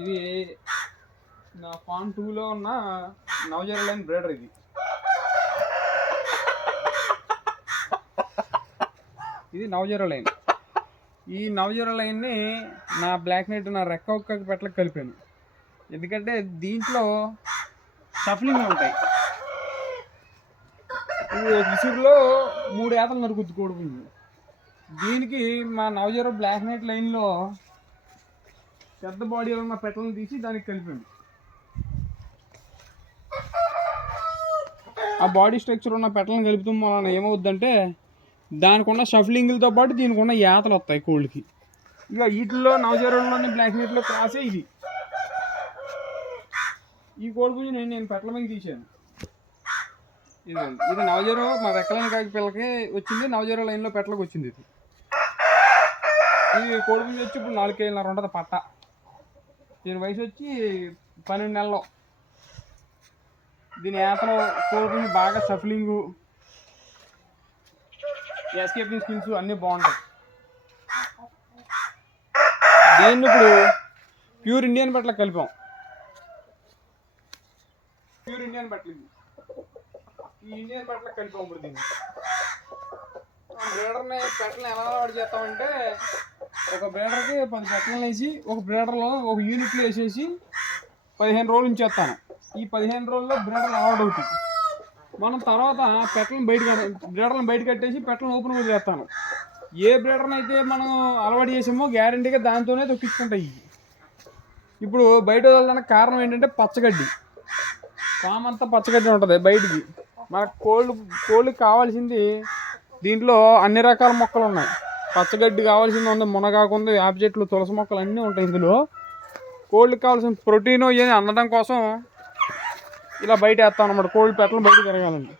ఇది నా ఫాన్ 2లో ఉన్న నవజెరలైన్ బ్రీడర్. ఇది నవజెరలైన్. ఈ నవజెరలైన్ని నా బ్లాక్ నైట్ నా రెక్క ఒక్క పెట్టలకు కలిపాను. ఎందుకంటే దీంట్లో షఫలింగ్ ఉంటాయి. ఇది విసురులో 3 ఏతలు నరుకుద్ది కొడుకుంది. దీనికి మా నవజెర బ్లాక్ నైట్ లైన్లో పెద్ద బాడీలో ఉన్న పెట్టలను తీసి దానికి కలిపాను. ఆ బాడీ స్ట్రక్చర్ ఉన్న పెట్టలను కలుపుతాం వలన ఏమవుద్దంటే దానికి ఉన్న షఫలింగ్లతో పాటు దీనికి ఉన్న ఏతలు వస్తాయి కోళ్ళకి. ఇక వీటిల్లో నవజెరలోని బ్లాక్ నైట్లో క్రాసే ఇది. ఈ కోడిపుంజు నేను పెట్టల మీద తీసాను. ఇది నవజెర మా రెక్కలైన కాకి పిల్లకి వచ్చింది. నవజెర లైన్లో పెట్టలకు వచ్చింది. ఇది కోడిపుంజు వచ్చి ఇప్పుడు 4 కేజీలన్నర ఉంటుంది పట్ట. దీని వయసు వచ్చి 12 నెలలు. దీని ఏతలో కోడిపుంజు బాగా షఫలింగు, ఎస్కేపింగ్ స్కిల్స్ అన్నీ బాగుంటాయి. దీన్ని ఇప్పుడు ప్యూర్ ఇండియన్ పెట్టలకు కలిపాం. ప్యూర్ ఇండియన్ పెట్టలు ఈ ఇండియన్ పెట్టలకు కలిపాం. ఇప్పుడు దీన్ని బ్రీడర్ని పెట్టలను ఎలా అలవాటు చేస్తామంటే ఒక బ్రీడర్కి 10 పెట్టలను వేసి ఒక బ్రీడర్లో ఒక యూనిట్లో వేసేసి 15 రోజులు ఉంచేస్తాను. ఈ 15 రోజుల్లో బ్రీడర్లు అలవాటు అవుతుంది. మనం తర్వాత పెట్టలను బ్రీడర్లను బయట కట్టేసి పెట్టలను ఓపెన్ వదిలేస్తాను. ఏ బ్రీడర్ని అయితే మనం అలవాటు చేసామో గ్యారంటీగా దాంతోనే తొక్కించుకుంటాయి. ఇప్పుడు బయట వదలడానికి కారణం ఏంటంటే పచ్చగడ్డి. ఫామ్ అంతా పచ్చగడ్డి ఉంటుంది బయటికి. మన కోళ్ళకి కావాల్సింది దీంట్లో అన్ని రకాల మొక్కలు ఉన్నాయి. పచ్చగడ్డి కావాల్సింది ఉంది, మునగాకు ఉంది, వేప చెట్లు, తులసి మొక్కలు అన్నీ ఉంటాయి ఇందులో. కోళ్ళకి కావాల్సిన ప్రోటీన్ ఇవన్నీ అందడం కోసం ఇలా బయట వేస్తాం అన్నమాట. కోళ్ళ పెట్టలు బయట తిరగాలండి.